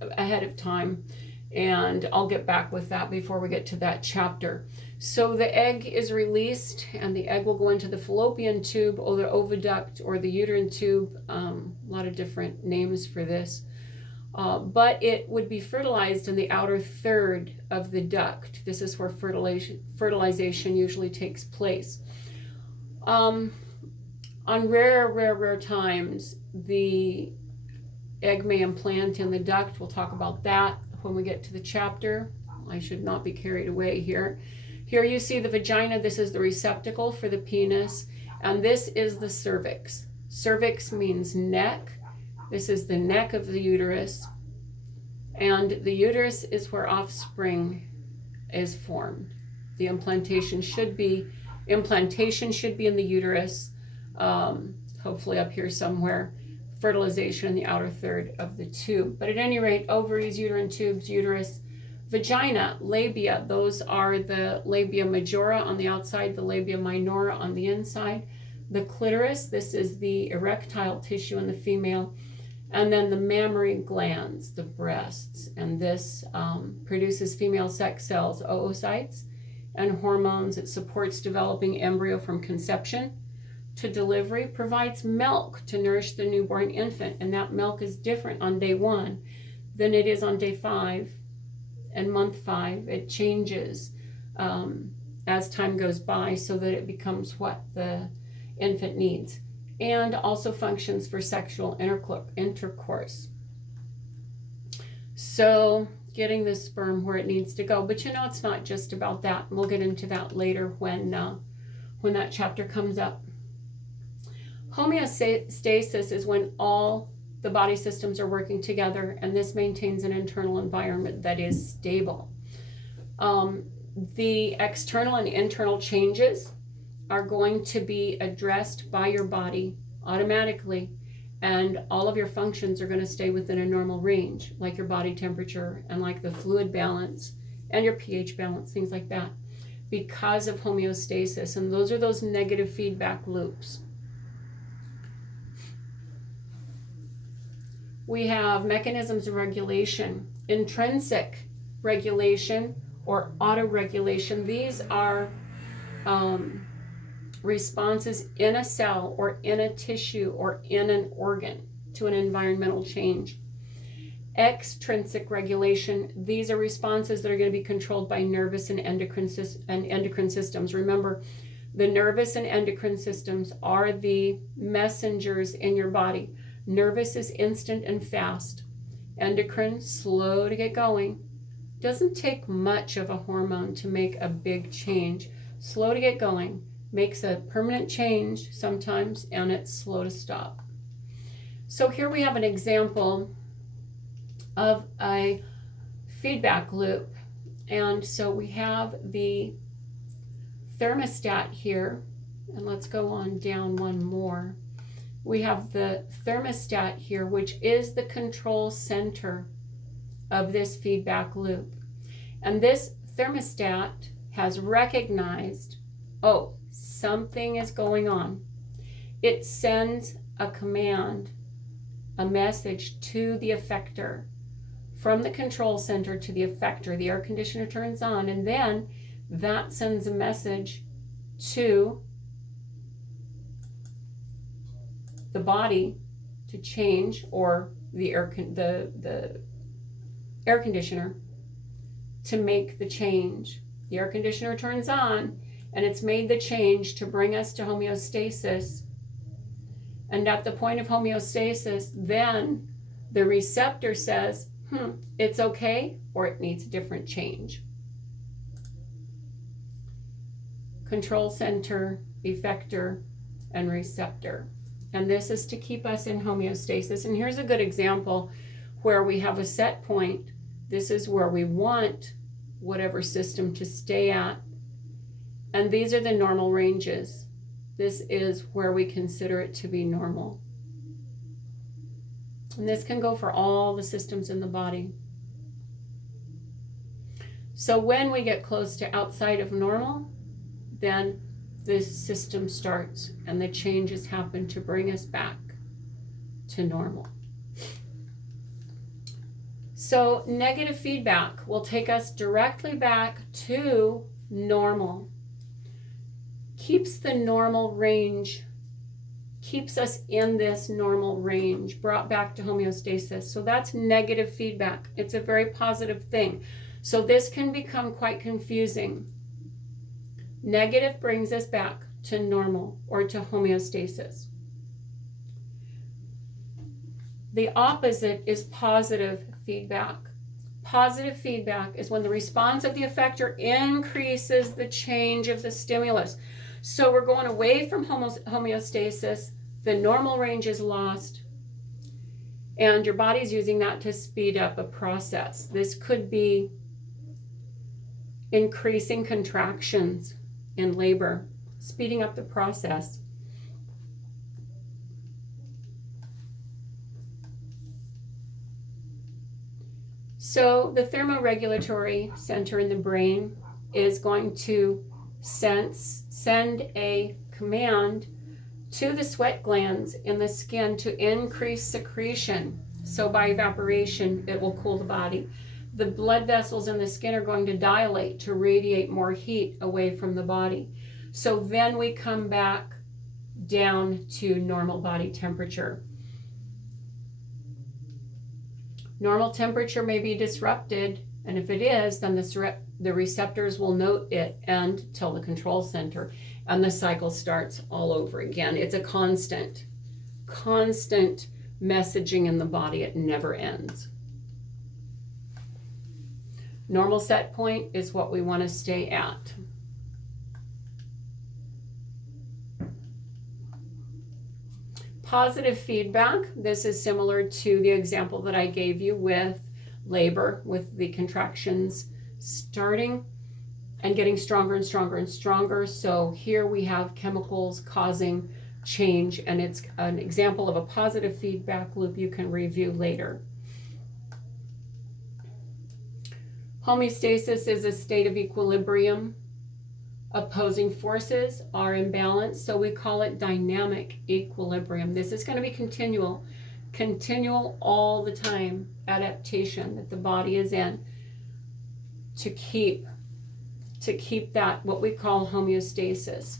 ahead of time, and I'll get back with that before we get to that chapter. So the egg is released, and the egg will go into the fallopian tube or the oviduct or the uterine tube. A lot of different names for this. But it would be fertilized in the outer third of the duct. This is where fertilization usually takes place. On rare times, the egg may implant in the duct. We'll talk about that when we get to the chapter. I should not be carried away here. Here you see the vagina. This is the receptacle for the penis, and this is the cervix. Cervix means neck. This is the neck of the uterus, and the uterus is where offspring is formed. The implantation should be in the uterus, hopefully up here somewhere. Fertilization in the outer third of the tube. But at any rate, ovaries, uterine tubes, uterus, vagina, labia, those are the labia majora on the outside, the labia minora on the inside. The clitoris, this is the erectile tissue in the female. And then the mammary glands, the breasts. And this produces female sex cells, oocytes, and hormones. It supports developing embryo from conception to delivery, provides milk to nourish the newborn infant. And that milk is different on day 1 than it is on day 5 and month 5. It changes as time goes by so that it becomes what the infant needs, and also functions for sexual intercourse. So getting the sperm where it needs to go. But you know, it's not just about that. We'll get into that later when that chapter comes up. Homeostasis is when all the body systems are working together, and this maintains an internal environment that is stable. The external and internal changes are going to be addressed by your body automatically, and all of your functions are going to stay within a normal range, like your body temperature and like the fluid balance and your pH balance, things like that, because of homeostasis. And those are those negative feedback loops. We have mechanisms of regulation, intrinsic regulation or auto-regulation. These are responses in a cell or in a tissue or in an organ to an environmental change. Extrinsic regulation, these are responses that are going to be controlled by nervous and endocrine systems. Remember, the nervous and endocrine systems are the messengers in your body. Nervous is instant and fast. Endocrine, slow to get going. Doesn't take much of a hormone to make a big change. Slow to get going. Makes a permanent change sometimes, and it's slow to stop. So here we have an example of a feedback loop. And so we have the thermostat here, and let's go on down one more. We have the thermostat here, which is the control center of this feedback loop. And this thermostat has recognized, oh, something is going on. It sends a command, a message to the effector. From the control center to the effector, the air conditioner turns on, and then that sends a message to the body to change, or the air conditioner to make the change. The air conditioner turns on, and it's made the change to bring us to homeostasis. And at the point of homeostasis, then the receptor says, it's okay, or it needs a different change. Control center, effector, and receptor. And this is to keep us in homeostasis. And here's a good example where we have a set point. This is where we want whatever system to stay at. And these are the normal ranges. This is where we consider it to be normal. And this can go for all the systems in the body. So when we get close to outside of normal, then this system starts and the changes happen to bring us back to normal. So negative feedback will take us directly back to normal. Keeps the normal range, keeps us in this normal range, brought back to homeostasis. So that's negative feedback. It's a very positive thing. So this can become quite confusing. Negative brings us back to normal or to homeostasis. The opposite is positive feedback. Positive feedback is when the response of the effector increases the change of the stimulus. So we're going away from homeostasis, the normal range is lost, and your body's using that to speed up a process. This could be increasing contractions in labor, speeding up the process. So the thermoregulatory center in the brain is going to send a command to the sweat glands in the skin to increase secretion. So by evaporation, it will cool the body. The blood vessels in the skin are going to dilate to radiate more heat away from the body. So then we come back down to normal body temperature. Normal temperature may be disrupted, and if it is, then the receptors will note it and tell the control center, and the cycle starts all over again. It's a constant messaging in the body. It never ends. Normal set point is what we want to stay at. Positive feedback, this is similar to the example that I gave you with labor, with the contractions starting and getting stronger and stronger and stronger. So here we have chemicals causing change, and it's an example of a positive feedback loop you can review later. Homeostasis is a state of equilibrium. Opposing forces are imbalanced, so we call it dynamic equilibrium. This is going to be continual all the time adaptation that the body is in to keep that what we call homeostasis.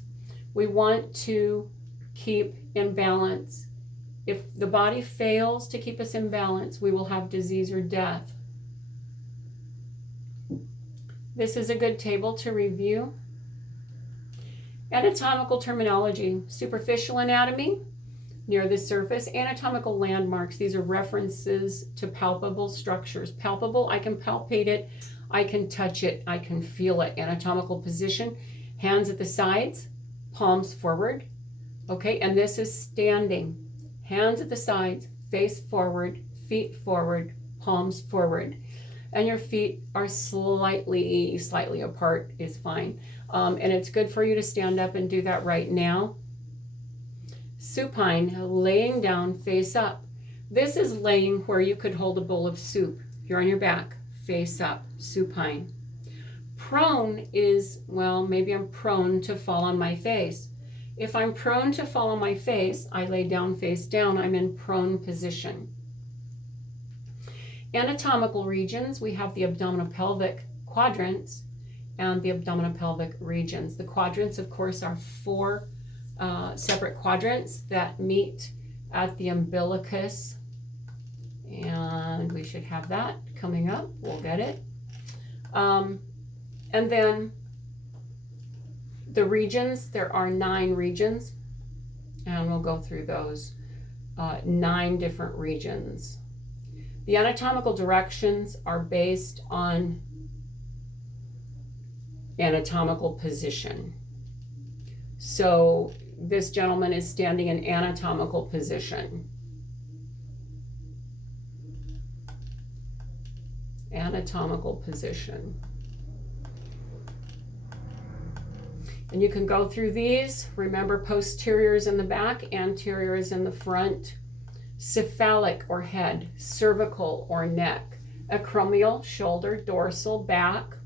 We want to keep in balance. If the body fails to keep us in balance, we will have disease or death. This is a good table to review. Anatomical terminology: superficial anatomy, near the surface. Anatomical landmarks, these are references to palpable structures. Palpable, I can palpate it, I can touch it, I can feel it. Anatomical position, hands at the sides, palms forward. Okay, and this is standing. Hands at the sides, face forward, feet forward, palms forward. And your feet are slightly apart is fine. And it's good for you to stand up and do that right now. Supine, laying down, face up. This is laying where you could hold a bowl of soup. You're on your back, face up, supine. Prone is, well, maybe I'm prone to fall on my face. If I'm prone to fall on my face, I lay down, face down, I'm in prone position. Anatomical regions, we have the abdominopelvic quadrants and the abdominopelvic regions. The quadrants, of course, are four separate quadrants that meet at the umbilicus, and we should have that coming up. We'll get it. And then the regions, there are 9 regions, and we'll go through those 9 different regions. The anatomical directions are based on anatomical position. So this gentleman is standing in anatomical position. Anatomical position. And you can go through these. Remember, posterior is in the back, anterior is in the front. Cephalic or head, cervical or neck, acromial, shoulder, dorsal, back.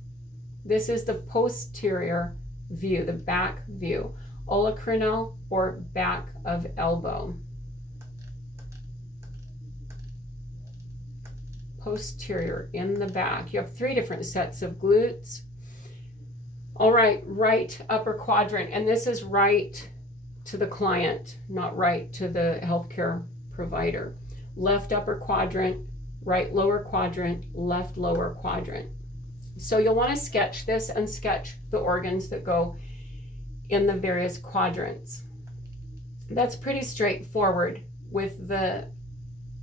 This is the posterior view, the back view. Olecranon or back of elbow. posterior, in the back. You have 3 different sets of glutes. All right, right upper quadrant, and this is right to the client, not right to the healthcare provider. Left upper quadrant, right lower quadrant, left lower quadrant. So you'll want to sketch this and sketch the organs that go in the various quadrants. That's pretty straightforward with the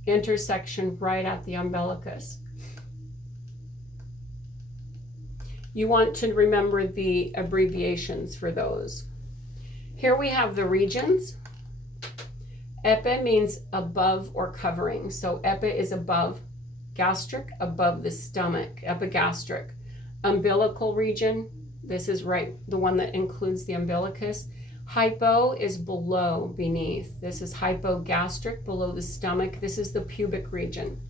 intersection right at the umbilicus. You want to remember the abbreviations for those. Here we have the regions. Epi means above or covering. So epi is above, gastric, above the stomach, epigastric. Umbilical region, this is right, the one that includes the umbilicus. Hypo is below, beneath. This is hypogastric, below the stomach. This is the pubic region.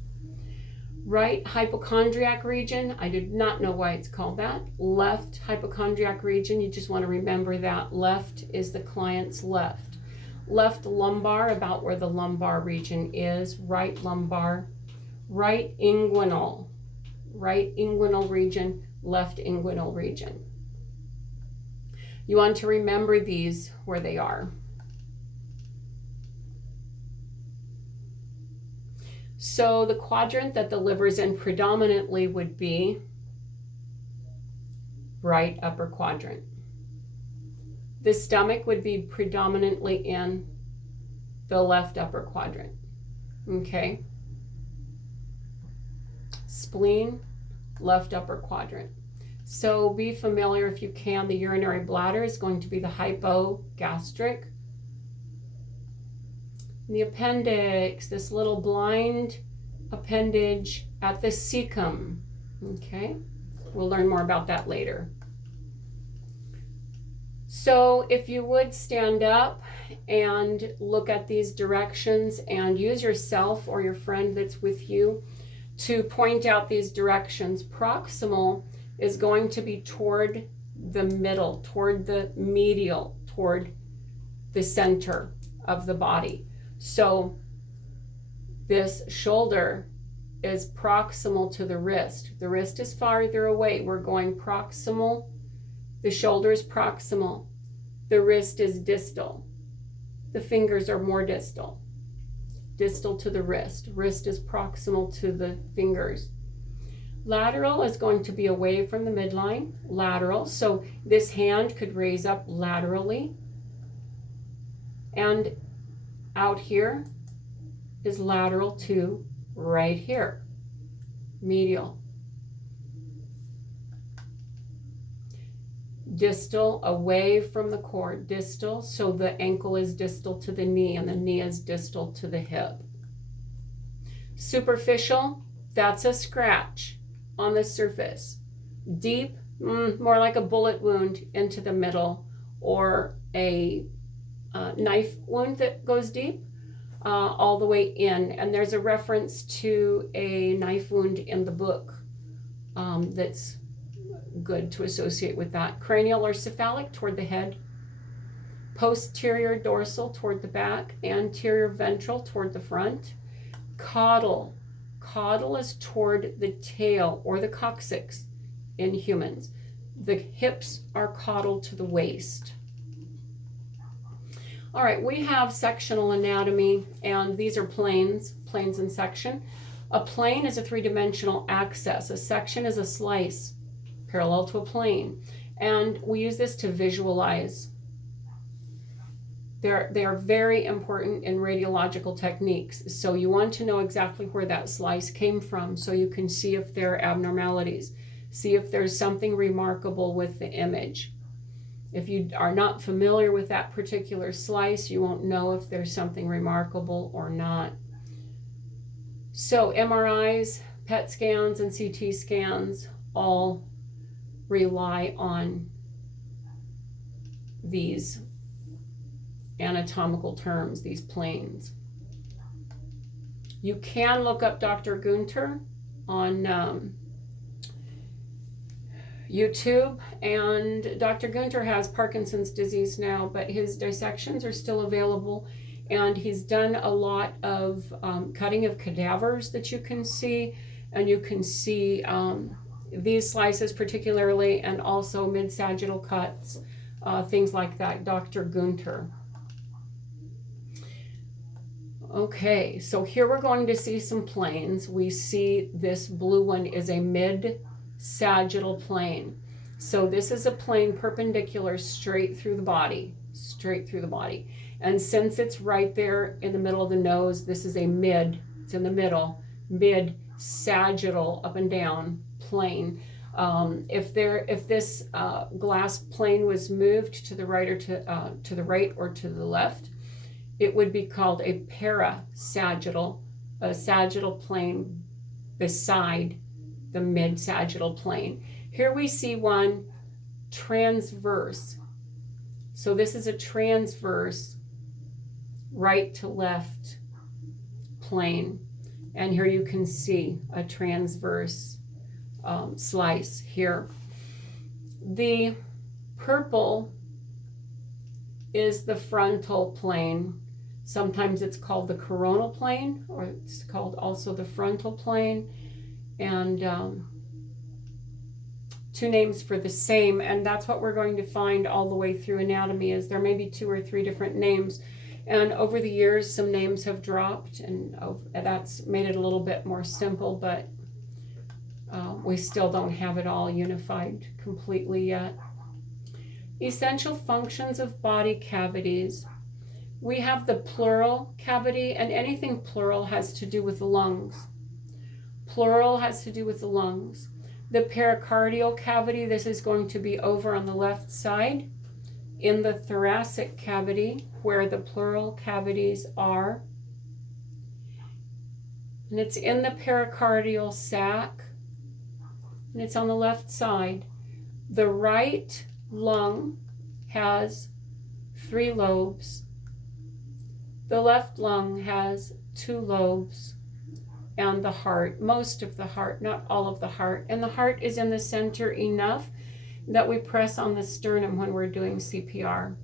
Right hypochondriac region, I did not know why it's called that. Left hypochondriac region, you just want to remember that. Left is the client's left. Left lumbar, about where the lumbar region is. Right lumbar. Right inguinal region, left inguinal region. You want to remember these where they are. So the quadrant that the liver's in predominantly would be right upper quadrant. The stomach would be predominantly in the left upper quadrant. Okay. Spleen, left upper quadrant. So be familiar if you can, the urinary bladder is going to be the hypogastric. The appendix, this little blind appendage at the cecum. Okay, we'll learn more about that later. So if you would stand up and look at these directions and use yourself or your friend that's with you to point out these directions. Proximal is going to be toward the middle, toward the medial, toward the center of the body. So this shoulder is proximal to the wrist. The wrist is farther away. We're going proximal. The shoulder is proximal. The wrist is distal. The fingers are more distal. Distal to the wrist. Wrist is proximal to the fingers. Lateral is going to be away from the midline. Lateral. So this hand could raise up laterally. And out here is lateral to right here. Medial. Distal, away from the core. Distal, so the ankle is distal to the knee and the knee is distal to the hip. Superficial, that's a scratch on the surface. Deep, more like a bullet wound into the middle, or a knife wound that goes deep all the way in. And there's a reference to a knife wound in the book that's good to associate with that. Cranial or cephalic toward the head. Posterior dorsal toward the back. Anterior ventral toward the front. Caudal. Caudal is toward the tail or the coccyx in humans. The hips are caudal to the waist. All right, we have sectional anatomy, and these are planes and section. A plane is a three-dimensional axis. A section is a slice parallel to a plane. And we use this to visualize. They are very important in radiological techniques. So you want to know exactly where that slice came from so you can see if there are abnormalities. See if there's something remarkable with the image. If you are not familiar with that particular slice, you won't know if there's something remarkable or not. So MRIs, PET scans, and CT scans all rely on these anatomical terms, these planes. You can look up Dr. Gunter on YouTube, and Dr. Gunter has Parkinson's disease now, but his dissections are still available, and he's done a lot of cutting of cadavers that you can see, and you can see these slices particularly, and also mid-sagittal cuts, things like that. Dr. Gunter. Okay, so here we're going to see some planes. We see this blue one is a mid-sagittal plane. So this is a plane perpendicular straight through the body, straight through the body. And since it's right there in the middle of the nose, this is a it's in the middle, mid-sagittal up and down plane. If this glass plane was moved to the right or to the right or to the left, it would be called a parasagittal, a sagittal plane beside the mid-sagittal plane. Here we see one transverse. So this is a transverse right to left plane. And here you can see a transverse slice here. The purple is the frontal plane. Sometimes it's called the coronal plane, or it's called also the frontal plane, and two names for the same. And that's what we're going to find all the way through anatomy, is there may be 2 or 3 different names. And over the years, some names have dropped, and that's made it a little bit more simple, but we still don't have it all unified completely yet. Essential functions of body cavities. We have the pleural cavity, and anything pleural has to do with the lungs. Pleural has to do with the lungs. The pericardial cavity, this is going to be over on the left side in the thoracic cavity where the pleural cavities are. And it's in the pericardial sac, and it's on the left side. The right lung has 3 lobes. The left lung has 2 lobes, and the heart, most of the heart, not all of the heart. And the heart is in the center enough that we press on the sternum when we're doing CPR.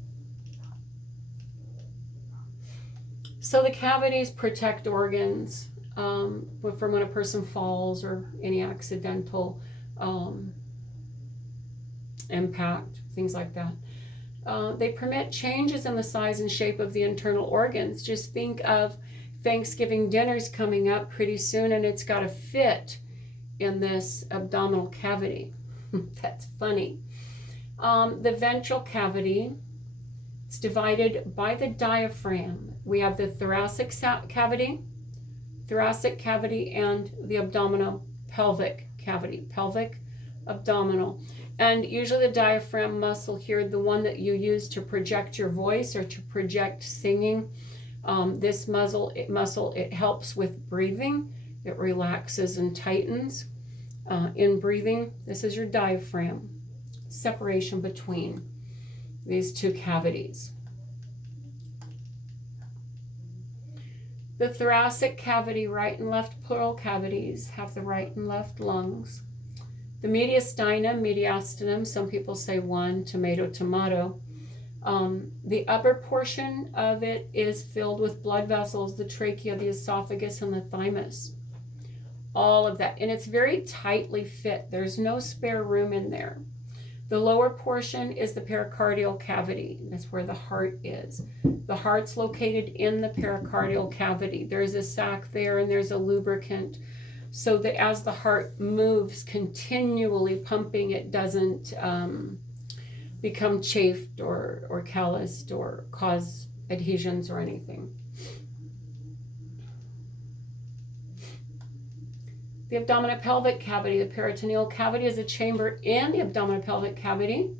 So the cavities protect organs from when a person falls or any accidental impact, things like that. They permit changes in the size and shape of the internal organs. Just think of Thanksgiving dinner's coming up pretty soon, and it's got to fit in this abdominal cavity. That's funny. The ventral cavity, it's divided by the diaphragm. We have the thoracic cavity, and the abdominal pelvic cavity, pelvic, abdominal. And usually the diaphragm muscle here, the one that you use to project your voice or to project singing, this muscle, it helps with breathing. It relaxes and tightens in breathing. This is your diaphragm, separation between these 2 cavities. The thoracic cavity, right and left pleural cavities, have the right and left lungs. The mediastinum, mediastinum, some people say one, tomato, tomato. The upper portion of it is filled with blood vessels, the trachea, the esophagus, and the thymus. All of that. And it's very tightly fit. There's no spare room in there. The lower portion is the pericardial cavity. That's where the heart is. The heart's located in the pericardial cavity. There's a sac there, and there's a lubricant, so that as the heart moves continually pumping, it doesn't become chafed or calloused or cause adhesions or anything. The abdominopelvic cavity, the peritoneal cavity, is a chamber in the abdominopelvic cavity,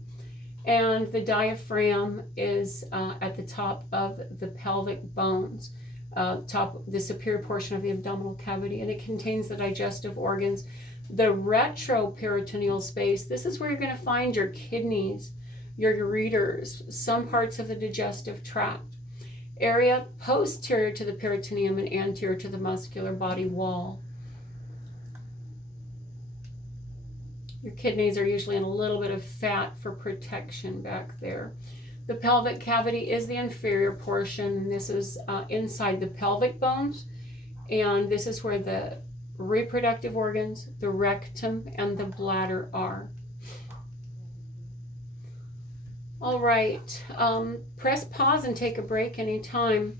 and the diaphragm is at the top of the pelvic bones, the superior portion of the abdominal cavity, and it contains the digestive organs. The retroperitoneal space, this is where you're going to find your kidneys, your ureters, some parts of the digestive tract. Area posterior to the peritoneum and anterior to the muscular body wall. Your kidneys are usually in a little bit of fat for protection back there. The pelvic cavity is the inferior portion. This is inside the pelvic bones, and this is where the reproductive organs, the rectum, and the bladder are. All right, press pause and take a break anytime.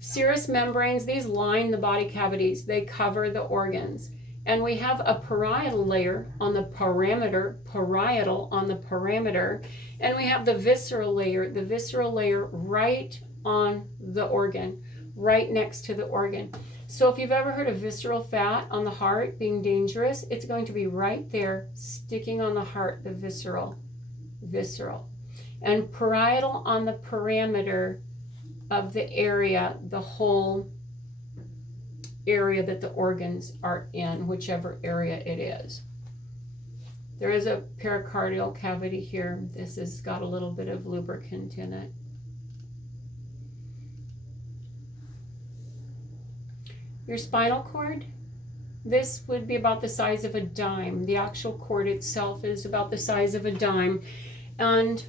Serous membranes, these line the body cavities. They cover the organs. And we have a parietal layer on the parameter, parietal on the parameter, and we have the visceral layer right on the organ, right next to the organ. So if you've ever heard of visceral fat on the heart being dangerous, it's going to be right there, sticking on the heart, the visceral. And parietal on the parameter of the area, the whole area that the organs are in, whichever area it is. There is a pericardial cavity here. This has got a little bit of lubricant in it. Your spinal cord, this would be about the size of a dime. The actual cord itself is about the size of a dime. And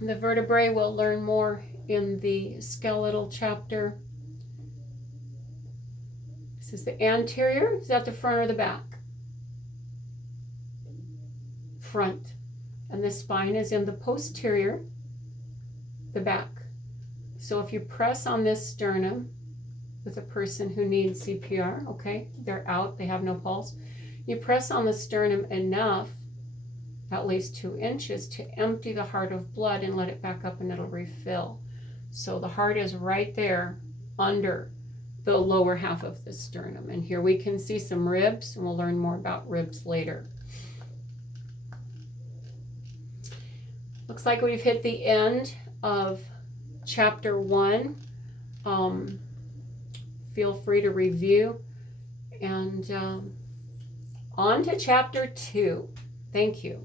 the vertebrae, we'll learn more in the skeletal chapter. This is the anterior. Is that the front or the back? Front. And the spine is in the posterior, the back. So if you press on this sternum with a person who needs CPR, okay, they're out, they have no pulse. You press on the sternum enough, at least 2 inches, to empty the heart of blood and let it back up and it'll refill. So the heart is right there under the lower half of the sternum. And here we can see some ribs, and we'll learn more about ribs later. Looks like we've hit the end of chapter 1. Feel free to review. And on to chapter 2. Thank you.